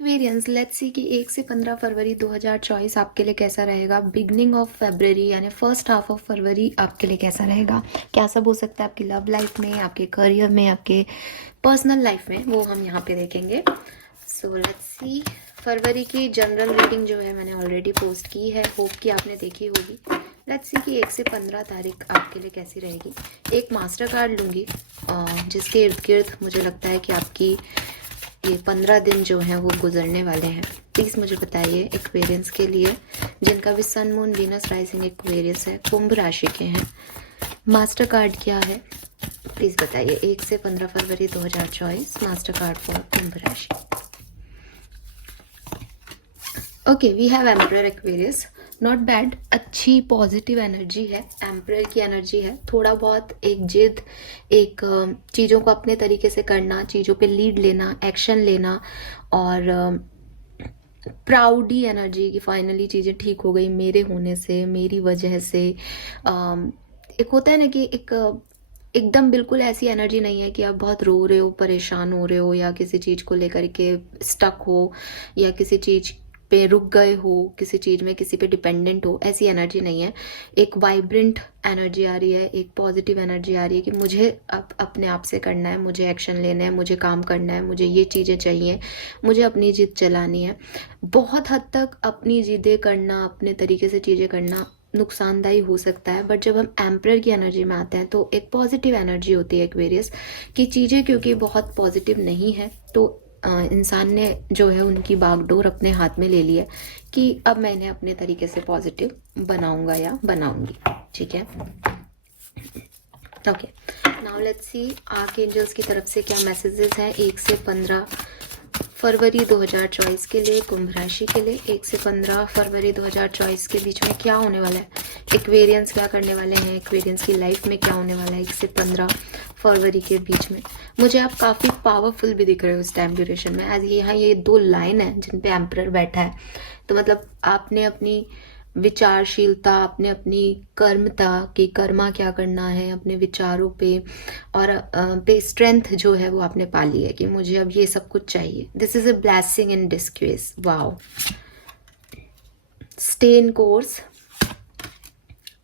Aquarians let's see कि 1 से 15 फरवरी 2024 आपके लिए कैसा रहेगा। बिगनिंग ऑफ फरवरी यानी फर्स्ट हाफ ऑफ फरवरी आपके लिए कैसा रहेगा, क्या सब हो सकता है आपकी लव लाइफ में, आपके करियर में, आपके पर्सनल लाइफ में, वो हम यहाँ पे देखेंगे। So let's see. फरवरी की जनरल रीडिंग जो है मैंने ऑलरेडी पोस्ट की है, होप कि आपने देखी होगी। लेट्स सी कि 1 से 15 तारीख आपके लिए कैसी रहेगी। एक मास्टर कार्ड लूँगी जिसके इर्द गिर्द मुझे लगता है कि आपकी ये 15 दिन जो हैं वो गुजरने वाले हैं। प्लीज़ मुझे बताइए एक्वेरियंस के लिए जिनका भी sun moon Venus rising Aquarius है, कुंभ राशि के हैं, मास्टर कार्ड क्या है प्लीज़ बताइए। 1 से 15 फरवरी 2024 मास्टर कार्ड फॉर कुंभ राशि। Okay, we have emperor Aquarius. Not bad, अच्छी पॉजिटिव एनर्जी है, एम्परर की एनर्जी है। थोड़ा बहुत एक जिद, एक चीज़ों को अपने तरीके से करना, चीज़ों पे लीड लेना, एक्शन लेना, और प्राउडी एनर्जी की फाइनली चीज़ें ठीक हो गई मेरे होने से, मेरी वजह से। एक होता है ना कि एक एकदम बिल्कुल ऐसी एनर्जी नहीं है कि आप बहुत रो रहे हो, परेशान हो रहे हो, या किसी चीज़ को लेकर के स्टक हो, या किसी चीज़ पे रुक गए हो, किसी चीज़ में किसी पे डिपेंडेंट हो, ऐसी एनर्जी नहीं है। एक वाइब्रेंट एनर्जी आ रही है, एक पॉजिटिव एनर्जी आ रही है कि मुझे अब अपने आप से करना है, मुझे एक्शन लेना है, मुझे काम करना है, मुझे ये चीज़ें चाहिए, मुझे अपनी जिद चलानी है। बहुत हद तक अपनी जिदें करना, अपने तरीके से चीज़ें करना नुकसानदायी हो सकता है, बट जब हम एम्परर की एनर्जी में आते हैं तो एक पॉजिटिव एनर्जी होती है एक्वेरियस की। चीज़ें क्योंकि बहुत पॉजिटिव नहीं है तो इंसान ने जो है उनकी बागडोर अपने हाथ में ले ली है कि अब मैं इन्हें अपने तरीके से पॉजिटिव बनाऊंगा या बनाऊंगी। ठीक है, okay. Now let's see archangels की तरफ से क्या मैसेजेस हैं 1 से 15 फरवरी 2024 के लिए, कुंभ राशि के लिए। 1 से 15 फरवरी 2024 के बीच में क्या होने वाला है, एक्वेरियंस क्या करने वाले हैं, एक्वेरियंस की लाइफ में क्या होने वाला है 1 से 15 फरवरी के बीच में। मुझे आप काफ़ी पावरफुल भी दिख रहे हो इस टाइम ड्यूरेशन में, एज यहाँ ये 2 लाइन है जिन पे एम्परर बैठा है। तो मतलब आपने अपनी विचारशीलता, आपने अपनी कर्मता कि कर्मा क्या करना है, अपने विचारों पे और पे स्ट्रेंथ जो है वो आपने पा ली है कि मुझे अब ये सब कुछ चाहिए। This is a blessing in disgrace. Wow. Stay in course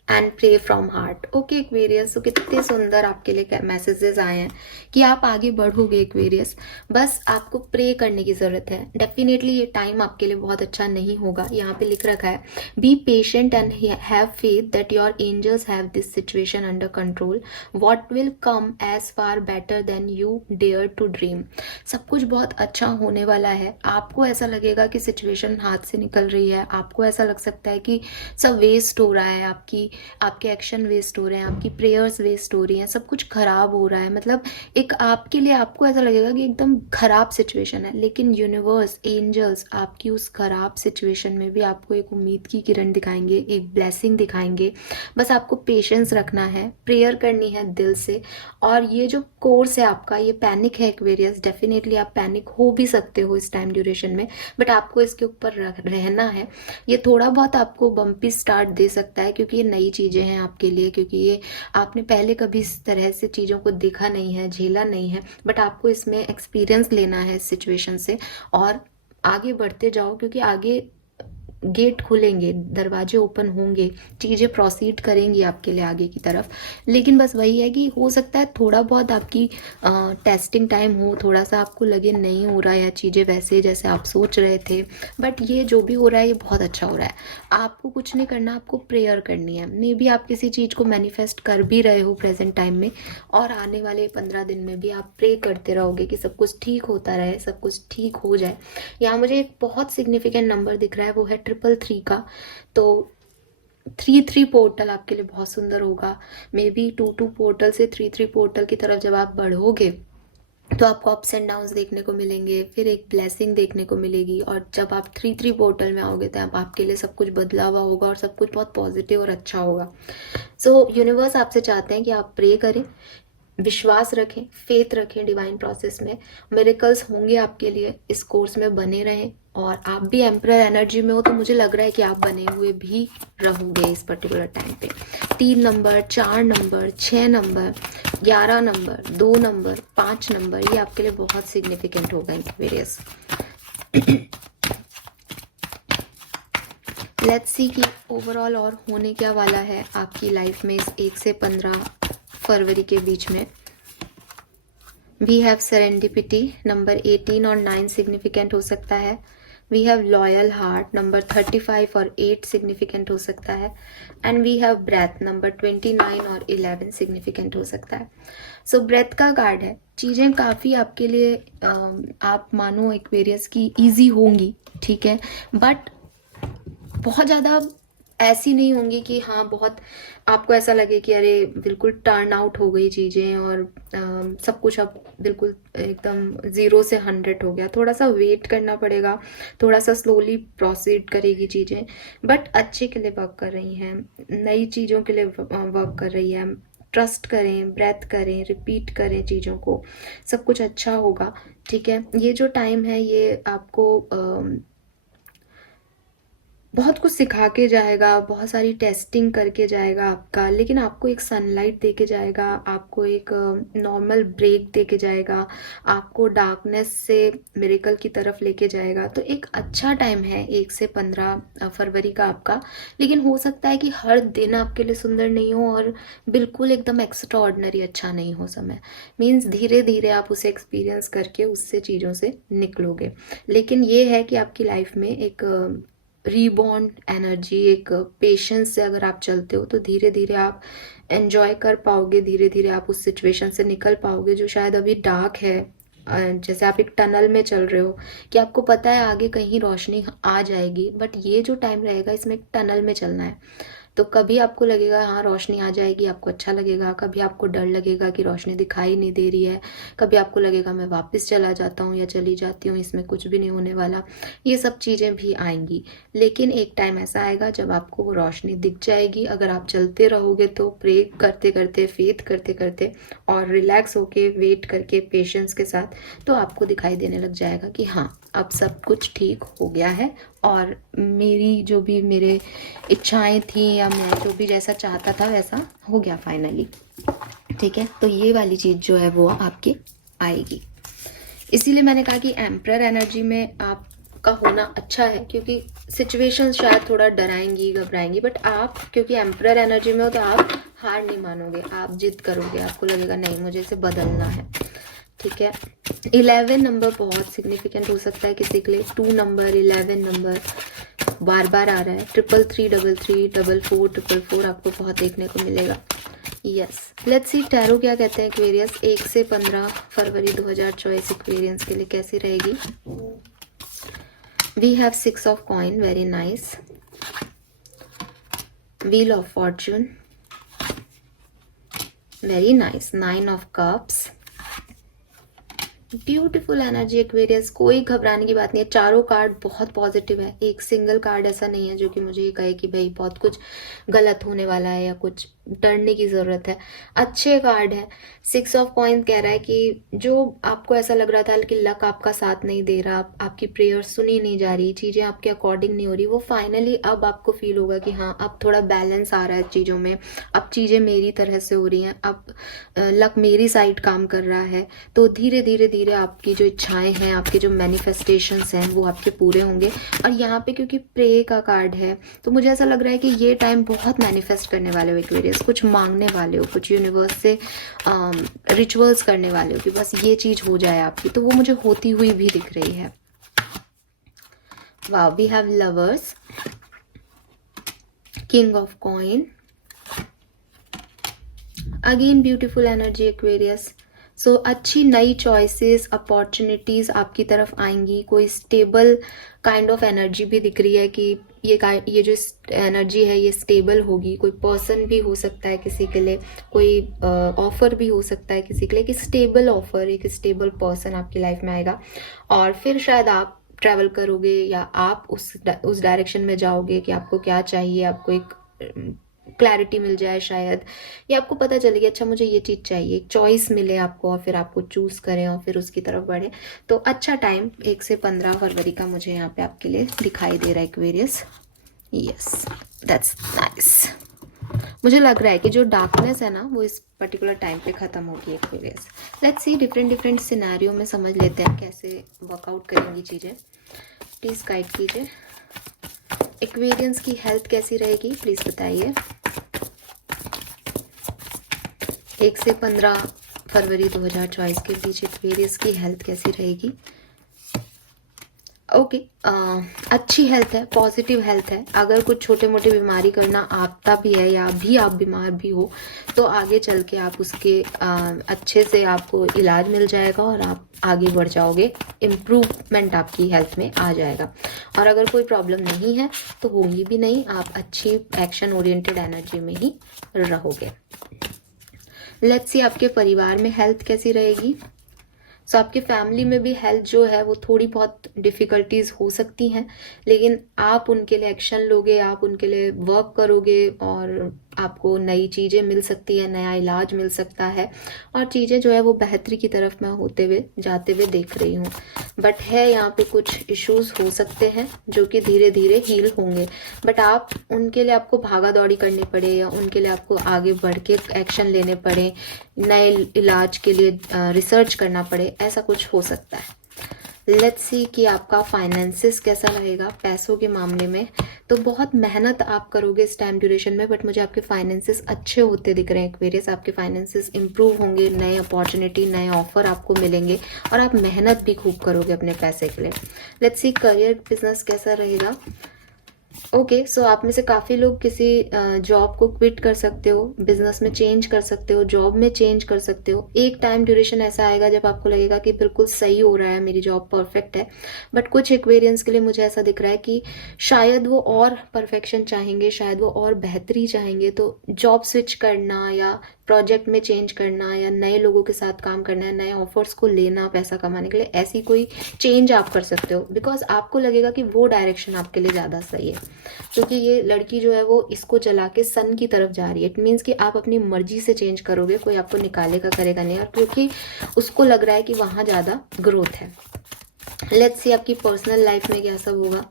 and pray from heart. Okay Aquarius, तो कितने सुंदर आपके लिए मैसेजेस आए हैं कि आप आगे बढ़ोगे एक्वेरियस। बस आपको प्रे करने की ज़रूरत है। डेफिनेटली ये टाइम आपके लिए बहुत अच्छा नहीं होगा। यहाँ पे लिख रखा है be patient and have faith that your angels have this situation under control. What will come as far better than you dare to dream. सब कुछ बहुत अच्छा होने वाला है। आपको ऐसा लगेगा कि सिचुएशन हाथ से निकल रही है, आपको ऐसा लग सकता है कि सब वेस्ट हो रहा है, आपके एक्शन वेस्ट हो रहे हैं, आपकी प्रेयर्स वेस्ट हो रही हैं, सब कुछ खराब हो रहा है। मतलब एक आपके लिए आपको ऐसा लगेगा कि एकदम खराब सिचुएशन है, लेकिन यूनिवर्स, एंजल्स आपकी उस खराब सिचुएशन में भी आपको एक उम्मीद की किरण दिखाएंगे, एक ब्लेसिंग दिखाएंगे। बस आपको पेशेंस रखना है, प्रेयर करनी है दिल से। और ये जो कोर्स है आपका, ये पैनिक है एक्वेरियस, डेफिनेटली आप पैनिक हो भी सकते हो इस टाइम ड्यूरेशन में, बट आपको इसके ऊपर रहना है। ये थोड़ा बहुत आपको बम्पी स्टार्ट दे सकता है क्योंकि ये नई चीज़ें हैं आपके लिए, क्योंकि ये आपने पहले कभी इस तरह से चीज़ों को देखा नहीं है, झेला नहीं है, बट आपको इसमें एक्सपीरियंस लेना है इस सिचुएशन से और आगे बढ़ते जाओ, क्योंकि आगे गेट खुलेंगे, दरवाजे ओपन होंगे, चीज़ें प्रोसीड करेंगी आपके लिए आगे की तरफ। लेकिन बस वही है कि हो सकता है थोड़ा बहुत आपकी टेस्टिंग टाइम हो, थोड़ा सा आपको लगे नहीं हो रहा है या चीज़ें वैसे जैसे आप सोच रहे थे, बट ये जो भी हो रहा है ये बहुत अच्छा हो रहा है। आपको कुछ नहीं करना, आपको प्रेयर करनी है। मे बी आप किसी चीज़ को मैनिफेस्ट कर भी रहे हो प्रेजेंट टाइम में, और आने वाले 15 दिन में भी आप प्रे करते रहोगे कि सब कुछ ठीक होता रहे, सब कुछ ठीक हो जाए। यहाँ मुझे एक बहुत सिग्निफिकेंट नंबर दिख रहा है, वो है 333 का। तो 3-3 पोर्टल आपके लिए बहुत सुंदर होगा। मे बी 2-2 पोर्टल से 3-3 पोर्टल की तरफ जब आप बढ़ोगे तो आपको अप्स एंड डाउन्स देखने को मिलेंगे, फिर एक ब्लेसिंग देखने को मिलेगी, और जब आप 3-3 पोर्टल में आओगे तो आपके लिए सब कुछ बदला हुआ होगा और सब कुछ बहुत पॉजिटिव और अच्छा होगा। सो यूनिवर्स आपसे चाहते हैं कि आप प्रे करें, विश्वास रखें, फेथ रखें डिवाइन प्रोसेस में। मिरेकल्स होंगे आपके लिए, इस कोर्स में बने रहें। और आप भी एम्परर एनर्जी में हो तो मुझे लग रहा है कि आप बने हुए भी रहोगे इस पर्टिकुलर टाइम पे। 3 number, 4 number, 6 number, 11 number, 2 number, 5 number, ये आपके लिए बहुत सिग्निफिकेंट होगा एक्वेरियस। लेट्स सी कि ओवरऑल और होने क्या वाला है आपकी लाइफ में इस 1 से 15 फरवरी के बीच में। वी हैव सेरेंडिपिटी, नंबर 18 और 9 सिग्निफिकेंट हो सकता है। We have loyal heart, number 35 और 8 सिग्निफिकेंट हो सकता है। And we have breath, number 29 और 11 सिग्निफिकेंट हो सकता है। सो ब्रेथ का कार्ड है। चीज़ें काफ़ी आपके लिए आप मानो एक्वेरियस की ईजी होंगी, ठीक है, बट बहुत ज़्यादा ऐसी नहीं होंगी कि हाँ बहुत आपको ऐसा लगे कि अरे बिल्कुल टर्न आउट हो गई चीज़ें और सब कुछ अब बिल्कुल एकदम 0 से 100 हो गया। थोड़ा सा वेट करना पड़ेगा, थोड़ा सा स्लोली प्रोसीड करेगी चीज़ें, बट अच्छे के लिए वर्क कर रही हैं, नई चीज़ों के लिए वर्क कर रही है। ट्रस्ट करें, ब्रेथ करें, रिपीट करें चीज़ों को, सब कुछ अच्छा होगा, ठीक है। ये जो टाइम है ये आपको बहुत कुछ सिखा के जाएगा, बहुत सारी टेस्टिंग करके जाएगा आपका, लेकिन आपको एक सनलाइट दे के जाएगा, आपको एक नॉर्मल ब्रेक दे के जाएगा, आपको डार्कनेस से मिरेकल की तरफ लेके जाएगा। तो एक अच्छा टाइम है 1 से 15 फरवरी का आपका, लेकिन हो सकता है कि हर दिन आपके लिए सुंदर नहीं हो और बिल्कुल एकदम एक्स्ट्रा ऑर्डिनरी अच्छा नहीं हो समय। मीन्स धीरे धीरे आप उसे एक्सपीरियंस करके उससे चीज़ों से निकलोगे। लेकिन ये है कि आपकी लाइफ में एक रीबॉर्न एनर्जी, एक पेशेंस से अगर आप चलते हो तो धीरे धीरे आप एंजॉय कर पाओगे, धीरे धीरे आप उस सिचुएशन से निकल पाओगे जो शायद अभी डार्क है। जैसे आप एक टनल में चल रहे हो कि आपको पता है आगे कहीं रोशनी आ जाएगी, बट ये जो टाइम रहेगा इसमें एक टनल में चलना है। तो कभी आपको लगेगा हाँ रोशनी आ जाएगी, आपको अच्छा लगेगा, कभी आपको डर लगेगा कि रोशनी दिखाई नहीं दे रही है, कभी आपको लगेगा मैं वापस चला जाता हूँ या चली जाती हूँ, इसमें कुछ भी नहीं होने वाला। ये सब चीज़ें भी आएंगी, लेकिन एक टाइम ऐसा आएगा जब आपको वो रोशनी दिख जाएगी। अगर आप चलते रहोगे तो प्रे करते करते, फेथ करते करते और रिलैक्स होके वेट करके पेशेंस के साथ, तो आपको दिखाई देने लग जाएगा कि हाँ अब सब कुछ ठीक हो गया है और मेरी जो भी मेरे इच्छाएं थी या मैं जो भी जैसा चाहता था वैसा हो गया फाइनली, ठीक है। तो ये वाली चीज़ जो है वो आपकी आएगी। इसीलिए मैंने कहा कि एम्परर एनर्जी में आपका होना अच्छा है, क्योंकि सिचुएशन शायद थोड़ा डराएंगी, घबराएंगी, बट आप क्योंकि एम्परर एनर्जी में हो तो आप हार नहीं मानोगे, आप जिद करोगे, आपको लगेगा नहीं मुझे इसे बदलना है, ठीक है। 11 नंबर बहुत सिग्निफिकेंट हो सकता है किसी के लिए। 2 नंबर, 11 नंबर बार बार आ रहा है। 333, 33, 44, 444 आपको बहुत देखने को मिलेगा। यस, लेट्स सी टैरो क्या कहते हैं एक्वेरियस 1 से 15 फरवरी 2024 एक्वेरियंस के लिए कैसी रहेगी। We have 6 of coin, very nice. Wheel of fortune, very nice. 9 of cups, beautiful energy Aquarius, कोई घबराने की बात नहीं है। चारों कार्ड बहुत पॉजिटिव है, एक सिंगल कार्ड ऐसा नहीं है जो कि मुझे ये कहे कि भाई बहुत कुछ गलत होने वाला है या कुछ डरने की ज़रूरत है। अच्छे कार्ड है। 6 ऑफ कॉइन कह रहा है कि जो आपको ऐसा लग रहा था कि लक आपका साथ नहीं दे रहा, आपकी प्रेयर सुनी नहीं जा रही, चीज़ें आपके अकॉर्डिंग नहीं हो रही, वो फाइनली अब आपको फील होगा कि हाँ अब थोड़ा बैलेंस आ रहा है चीज़ों में, अब चीज़ें मेरी तरह से हो रही हैं, अब लक मेरी साइड काम कर रहा है। तो धीरे धीरे धीरे आपकी जो इच्छाएं हैं, आपके जो मैनिफेस्टेशंस हैं वो आपके पूरे होंगे। और यहाँ पे क्योंकि प्रे का कार्ड है तो मुझे ऐसा लग रहा है कि ये टाइम बहुत मैनिफेस्ट करने वाले हो एक्वेरियस, कुछ मांगने वाले हो, कुछ यूनिवर्स से रिचुअल्स करने वाले हो कि बस ये चीज़ हो जाए आपकी, तो वो मुझे होती हुई भी दिख रही है। Wow, we have lovers, king of coin, again beautiful energy Aquarius. सो अच्छी नई चॉइसेस, अपॉर्चुनिटीज़ आपकी तरफ आएंगी। कोई स्टेबल काइंड ऑफ एनर्जी भी दिख रही है कि ये जो एनर्जी है ये स्टेबल होगी। कोई पर्सन भी हो सकता है किसी के लिए, कोई ऑफर भी हो सकता है किसी के लिए, कि स्टेबल ऑफर, एक स्टेबल पर्सन आपकी लाइफ में आएगा और फिर शायद आप ट्रैवल करोगे या आप उस डायरेक्शन में जाओगे कि आपको क्या चाहिए, आपको एक क्लैरिटी मिल जाए शायद, या आपको पता चले कि अच्छा मुझे ये चीज़ चाहिए, एक चॉइस मिले आपको और फिर आपको चूज़ करें और फिर उसकी तरफ बढ़े। तो अच्छा टाइम 1 से 15 फरवरी का मुझे यहाँ पे आपके लिए दिखाई दे रहा है एक्वेरियस। Yes, that's nice. मुझे लग रहा है कि जो डार्कनेस है ना वो इस पर्टिकुलर टाइम पे ख़त्म होगी Aquarius. Let's see different different scenario में समझ लेते हैं कैसे वर्कआउट करेंगी चीज़ें। प्लीज़ गाइड कीजिए। एक्वेरियंस की हेल्थ कैसी रहेगी प्लीज़ बताइए। 1 से 15 फरवरी 2024 के बीच एक्वेरियस की हेल्थ कैसी रहेगी। ओके अच्छी हेल्थ है, पॉजिटिव हेल्थ है। अगर कुछ छोटे मोटे बीमारी करना आता भी है या भी आप बीमार भी हो तो आगे चल के आप उसके अच्छे से आपको इलाज मिल जाएगा और आप आगे बढ़ जाओगे, इम्प्रूवमेंट आपकी हेल्थ में आ जाएगा। और अगर कोई प्रॉब्लम नहीं है तो होगी भी नहीं, आप अच्छी एक्शन ओरिएंटेड एनर्जी में ही रहोगे। लेट्स सी आपके परिवार में हेल्थ कैसी रहेगी। सो आपके फैमिली में भी हेल्थ जो है वो थोड़ी बहुत डिफ़िकल्टीज हो सकती हैं, लेकिन आप उनके लिए एक्शन लोगे, आप उनके लिए वर्क करोगे और आपको नई चीज़ें मिल सकती है, नया इलाज मिल सकता है और चीज़ें जो है वो बेहतरी की तरफ मैं होते हुए जाते हुए देख रही हूँ। बट है यहाँ पे कुछ इश्यूज हो सकते हैं जो कि धीरे धीरे हील होंगे, बट आप उनके लिए आपको भागा दौड़ी करनी पड़े या उनके लिए आपको आगे बढ़ के एक्शन लेने पड़े, नए इलाज के लिए रिसर्च करना पड़े, ऐसा कुछ हो सकता है। लेट्स सी कि आपका फाइनेंसिस कैसा रहेगा पैसों के मामले में। तो बहुत मेहनत आप करोगे इस टाइम ड्यूरेशन में, बट मुझे आपके फाइनेंसिस अच्छे होते दिख रहे हैं एक्वेरियस। आपके फाइनेंसिस इंप्रूव होंगे, नए अपॉर्चुनिटी, नए ऑफर आपको मिलेंगे और आप मेहनत भी खूब करोगे अपने पैसे के लिए। लेट्स सी करियर बिजनेस कैसा रहेगा। ओके सो आप में से काफ़ी लोग किसी जॉब को क्विट कर सकते हो, बिजनेस में चेंज कर सकते हो, जॉब में चेंज कर सकते हो। एक टाइम ड्यूरेशन ऐसा आएगा जब आपको लगेगा कि बिल्कुल सही हो रहा है, मेरी जॉब परफेक्ट है। बट कुछ एक्वेरियंस के लिए मुझे ऐसा दिख रहा है कि शायद वो और परफेक्शन चाहेंगे, शायद वो और बेहतरी चाहेंगे। तो जॉब स्विच करना या प्रोजेक्ट में चेंज करना या नए लोगों के साथ काम करना है, नए ऑफर्स को लेना पैसा कमाने के लिए, ऐसी कोई चेंज आप कर सकते हो बिकॉज आपको लगेगा कि वो डायरेक्शन आपके लिए ज़्यादा सही है। क्योंकि ये लड़की जो है वो इसको चला के सन की तरफ जा रही है। इट मीन्स कि आप अपनी मर्जी से चेंज करोगे, कोई आपको निकालेगा करेगा नहीं, और क्योंकि उसको लग रहा है कि वहाँ ज़्यादा ग्रोथ है। लेट्स सी आपकी पर्सनल लाइफ में क्या सब होगा,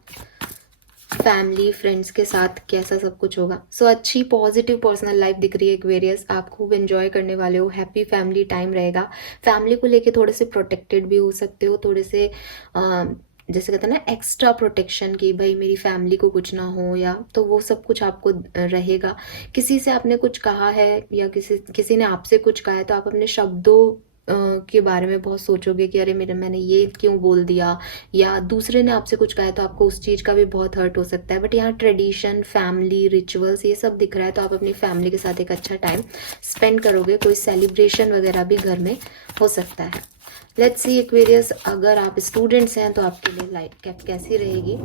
फैमिली फ्रेंड्स के साथ कैसा सब कुछ होगा। सो अच्छी पॉजिटिव पर्सनल लाइफ दिख रही है एक्वेरियस। आप खूब एंजॉय करने वाले हो, हैप्पी फैमिली टाइम रहेगा। फैमिली को लेके थोड़े से प्रोटेक्टेड भी हो सकते हो, थोड़े से जैसे कहते हैं ना एक्स्ट्रा प्रोटेक्शन की, भाई मेरी फैमिली को कुछ ना हो, या तो वो सब कुछ आपको रहेगा। किसी से आपने कुछ कहा है या किसी ने आपसे कुछ कहा है तो आप अपने शब्दों के बारे में बहुत सोचोगे कि अरे मैंने ये क्यों बोल दिया, या दूसरे ने आपसे कुछ कहा है तो आपको उस चीज़ का भी बहुत हर्ट हो सकता है। बट यहाँ ट्रेडिशन, फैमिली, रिचुअल्स ये सब दिख रहा है, तो आप अपनी फैमिली के साथ एक अच्छा टाइम स्पेंड करोगे। कोई सेलिब्रेशन वगैरह भी घर में हो सकता है। लेट्स सी एक्वेरियस अगर आप स्टूडेंट्स हैं तो आपके लिए लाइफ कैसी रहेगी।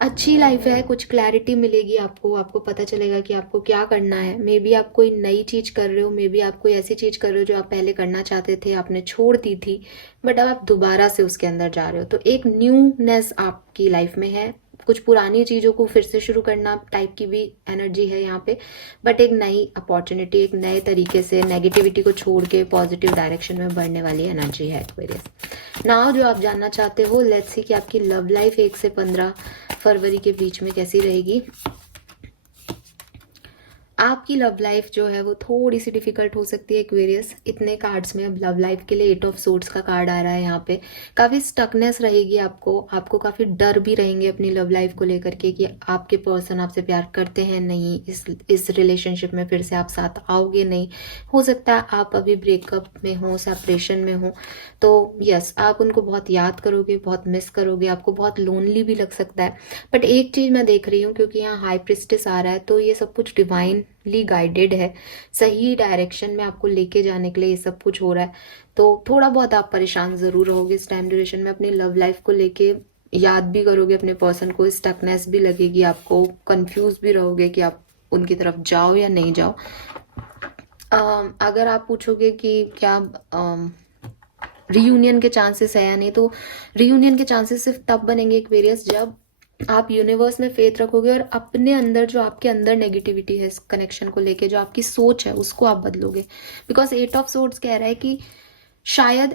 अच्छी लाइफ है, कुछ क्लैरिटी मिलेगी आपको पता चलेगा कि आपको क्या करना है। मे बी आप कोई नई चीज़ कर रहे हो, मे बी आप कोई ऐसी चीज़ कर रहे हो जो आप पहले करना चाहते थे, आपने छोड़ दी थी, बट अब आप दोबारा से उसके अंदर जा रहे हो। तो एक न्यूनेस आपकी लाइफ में है, कुछ पुरानी चीज़ों को फिर से शुरू करना टाइप की भी एनर्जी है यहाँ पे, बट एक नई अपॉर्चुनिटी, एक नए तरीके से नेगेटिविटी को छोड़ के पॉजिटिव डायरेक्शन में बढ़ने वाली एनर्जी है एक्वेरियस। नाउ जो आप जानना चाहते हो, लेट्स सी कि आपकी लव लाइफ 1 से 15 फरवरी के बीच में कैसी रहेगी। आपकी लव लाइफ जो है वो थोड़ी सी डिफिकल्ट हो सकती है एक्वेरियस। इतने कार्ड्स में अब लव लाइफ के लिए 8 ऑफ सोर्ड्स का कार्ड आ रहा है यहाँ पे। काफ़ी स्टकनेस रहेगी आपको काफ़ी डर भी रहेंगे अपनी लव लाइफ को लेकर के कि आपके पर्सन आपसे प्यार करते हैं नहीं, इस रिलेशनशिप में फिर से आप साथ आओगे नहीं। हो सकता है आप अभी ब्रेकअप में हो, सेपरेशन में हो, तो यस आप उनको बहुत याद करोगे, बहुत मिस करोगे, आपको बहुत लोनली भी लग सकता है। बट एक चीज़ मैं देख रही हूँ, क्योंकि यहाँ हाई प्रिस्टेस आ रहा है, तो ये सब कुछ डिवाइनली गाइडेड है, सही डायरेक्शन में आपको लेके जाने के लिए ये सब कुछ हो रहा है। तो थोड़ा बहुत आप परेशान ज़रूर रहोगे इस टाइम ड्यूरेशन में, अपनी लव लाइफ को लेके याद भी करोगे अपने पर्सन को, स्टकनेस भी लगेगी आपको, कंफ्यूज भी रहोगे कि आप उनकी तरफ जाओ या नहीं जाओ। अगर आप पूछोगे कि क्या रीयूनियन के चांसेस है या नहीं, तो रीयूनियन के चांसेस सिर्फ तब बनेंगे एक्वेरियस जब आप यूनिवर्स में फेथ रखोगे और अपने अंदर जो आपके अंदर नेगेटिविटी है इस कनेक्शन को लेके, जो आपकी सोच है उसको आप बदलोगे। बिकॉज 8 ऑफ सोर्ड्स कह रहा है कि शायद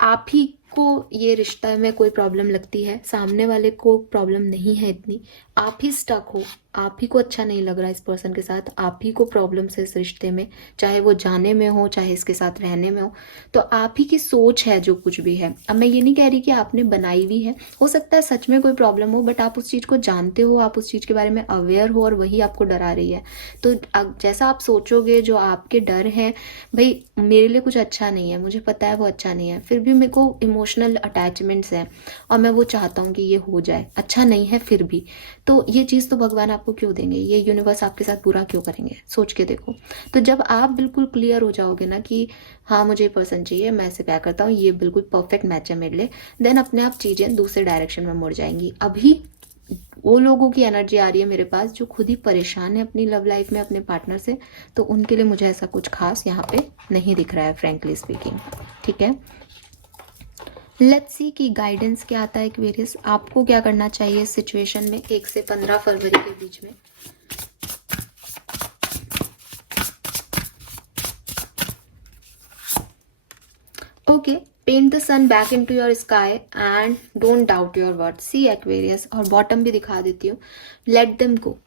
आप ही आपको ये रिश्ता में कोई प्रॉब्लम लगती है, सामने वाले को प्रॉब्लम नहीं है इतनी, आप ही स्टक हो, आप ही को अच्छा नहीं लग रहा है इस पर्सन के साथ, आप ही को प्रॉब्लम्स है इस रिश्ते में, चाहे वो जाने में हो चाहे इसके साथ रहने में हो, तो आप ही की सोच है जो कुछ भी है। अब मैं ये नहीं कह रही कि आपने बनाई हुई है, हो सकता है सच में कोई प्रॉब्लम हो, बट आप उस चीज़ को जानते हो, आप उस चीज़ के बारे में अवेयर हो और वही आपको डरा रही है। तो जैसा आप सोचोगे, जो आपके डर हैं, भाई मेरे लिए कुछ अच्छा नहीं है, मुझे पता है वो अच्छा नहीं है, फिर भी मेरे को इमोशनल अटैचमेंट्स हैं और मैं वो चाहता हूँ कि ये हो जाए, अच्छा नहीं है फिर भी, तो ये चीज़ तो भगवान आपको क्यों देंगे, ये यूनिवर्स आपके साथ बुरा क्यों करेंगे, सोच के देखो। तो जब आप बिल्कुल क्लियर हो जाओगे ना कि हाँ मुझे पर्सन चाहिए, मैं इसे प्यार करता हूँ, ये बिल्कुल परफेक्ट मैच है मेरे लिए, देन अपने आप चीज़ें दूसरे डायरेक्शन में मुड़ जाएंगी। अभी वो लोगों की एनर्जी आ रही है मेरे पास जो खुद ही परेशान है अपनी लव लाइफ में अपने पार्टनर से, तो उनके लिए मुझे ऐसा कुछ खास यहाँ पे नहीं दिख रहा है, फ्रेंकली स्पीकिंग। ठीक है, लेट्स सी कि गाइडेंस क्या आता है एक्वेरियस, आपको क्या करना चाहिए इस सिचुएशन में 1 से 15 फरवरी के बीच में। Okay, paint the sun back into your sky and don't doubt your word. See Aquarius, और बॉटम भी दिखा देती हूँ, लेट देम गो।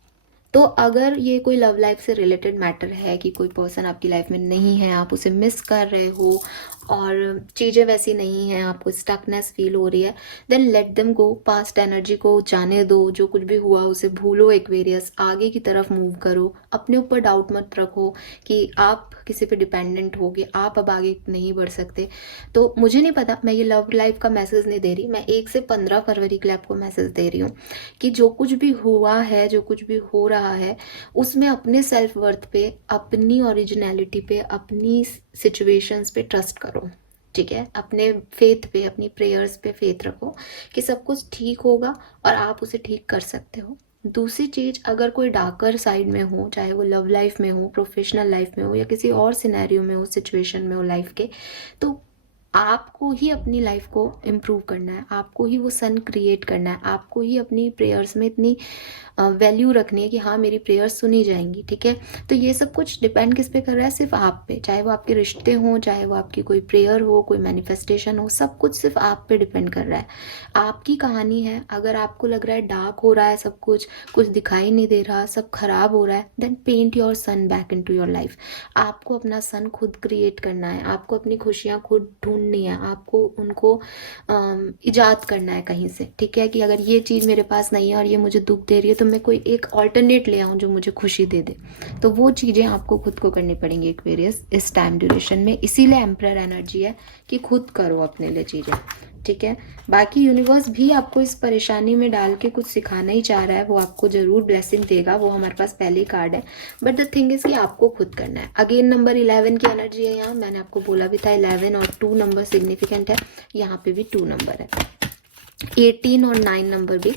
तो अगर ये कोई लव लाइफ से रिलेटेड मैटर है कि कोई पर्सन आपकी लाइफ में नहीं है, आप उसे मिस कर रहे हो और चीज़ें वैसी नहीं हैं, आपको स्टकनेस फील हो रही है, then let them go. Past energy को जाने दो, जो कुछ भी हुआ उसे भूलो एक्वेरियस, आगे की तरफ मूव करो, अपने ऊपर डाउट मत रखो कि आप किसी पे डिपेंडेंट होगे, आप अब आगे नहीं बढ़ सकते। तो मुझे नहीं पता, मैं ये लव लाइफ का मैसेज नहीं दे रही, मैं 1 से 15 फरवरी के लिए आपको मैसेज दे रही हूँ कि जो कुछ भी हुआ है, जो कुछ भी हो रहा है, उसमें अपने सेल्फ वर्थ पे, अपनी ओरिजिनलिटी पे, अपनी सिचुएशंस पे ट्रस्ट करो। ठीक है, अपने फेथ पे, अपनी प्रेयर्स पे फेथ रखो कि सब कुछ ठीक होगा और आप उसे ठीक कर सकते हो। दूसरी चीज़, अगर कोई डार्कर साइड में हो, चाहे वो लव लाइफ में हो, प्रोफेशनल लाइफ में हो या किसी और सिनेरियो में हो, सिचुएशन में हो लाइफ के, तो आपको ही अपनी लाइफ को इम्प्रूव करना है, आपको ही वो सन क्रिएट करना है, आपको ही अपनी प्रेयर्स में इतनी वैल्यू रखनी है कि हाँ मेरी प्रेयर्स सुनी जाएंगी। ठीक है, तो ये सब कुछ डिपेंड किस पे कर रहा है, सिर्फ आप पे, चाहे वो आपके रिश्ते हों, चाहे वो आपकी कोई प्रेयर हो, कोई मैनिफेस्टेशन हो, सब कुछ सिर्फ आप पे डिपेंड कर रहा है। आपकी कहानी है। अगर आपको लग रहा है डार्क हो रहा है सब कुछ, कुछ दिखाई नहीं दे रहा, सब खराब हो रहा है, then paint your sun back into your life. आपको अपना सन खुद क्रिएट करना है, आपको अपनी खुशियाँ खुद ढूंढनी है, आपको उनको इजाद करना है कहीं से। ठीक है, कि अगर ये चीज़ मेरे पास नहीं है और ये मुझे दुख दे रही है, तो मैं कोई एक ऑल्टरनेट ले आऊँ जो मुझे खुशी दे दे। तो वो चीज़ें आपको खुद को करनी पड़ेंगी एक्वेरियस इस टाइम ड्यूरेशन में, इसीलिए एम्परर एनर्जी है कि खुद करो अपने लिए चीज़ें। ठीक है, बाकी यूनिवर्स भी आपको इस परेशानी में डाल के कुछ सिखाना ही चाह रहा है, वो आपको जरूर ब्लेसिंग देगा, वो हमारे पास पहले ही कार्ड है, बट द थिंग इज कि आपको खुद करना है। अगेन नंबर 11 की एनर्जी है यहाँ, मैंने आपको बोला भी था 11 और 2 नंबर सिग्निफिकेंट है, यहाँ पे भी 2 नंबर है, 18 और 9 नंबर भी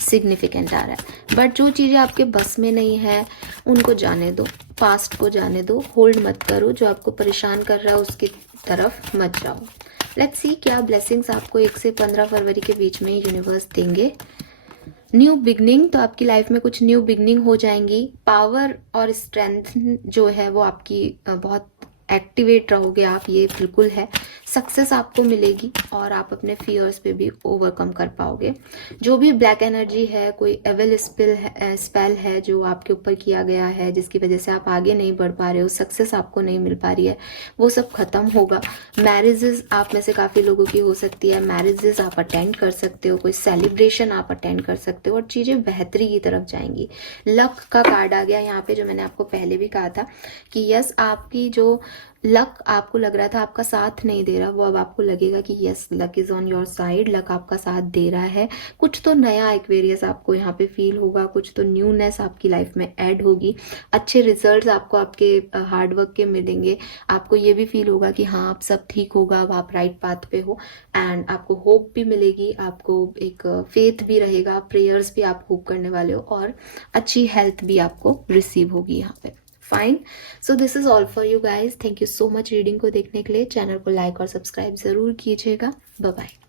सिग्निफिकेंट आ रहा है। बट जो चीज़ें आपके बस में नहीं है उनको जाने दो, पास्ट को जाने दो, होल्ड मत करो, जो आपको परेशान कर रहा है उसकी तरफ मत जाओ। लेट्स सी क्या ब्लेसिंग्स आपको 1 से 15 फरवरी के बीच में यूनिवर्स देंगे। न्यू बिगनिंग, तो आपकी लाइफ में कुछ न्यू बिगनिंग हो जाएंगी। पावर और स्ट्रेंथ जो है वो आपकी बहुत एक्टिवेट रहोगे आप, ये बिल्कुल है। सक्सेस आपको मिलेगी और आप अपने फियर्स पे भी ओवरकम कर पाओगे। जो भी ब्लैक एनर्जी है, कोई एविल स्पेल है जो आपके ऊपर किया गया है, जिसकी वजह से आप आगे नहीं बढ़ पा रहे हो, सक्सेस आपको नहीं मिल पा रही है, वो सब खत्म होगा। मैरिजेस आप में से काफ़ी लोगों की हो सकती है, मैरिजेस आप अटेंड कर सकते हो, कोई सेलिब्रेशन आप अटेंड कर सकते हो और चीज़ें बेहतरी की तरफ जाएंगी। लक का कार्ड आ गया यहाँ पे, जो मैंने आपको पहले भी कहा था कि यस, आपकी जो लक आपको लग रहा था आपका साथ नहीं दे रहा, वो अब आपको लगेगा कि yes luck is on your side, luck आपका साथ दे रहा है। कुछ तो नया एक्वेरियस आपको यहाँ पे फील होगा, कुछ तो न्यूनेस आपकी लाइफ में ऐड होगी, अच्छे रिजल्ट्स आपको आपके हार्डवर्क के मिलेंगे। आपको ये भी फील होगा कि हाँ अब सब ठीक होगा, अब आप राइट पाथ पे हो, एंड आपको होप भी मिलेगी, आपको एक फेथ भी रहेगा, प्रेयर्स भी आप होप करने वाले हो, और अच्छी हेल्थ भी आपको रिसीव होगी यहाँ पे। Fine, so this is all for you guys. Thank you so much reading को देखने के लिए। चैनल को लाइक और सब्सक्राइब जरूर कीजिएगा। Bye bye.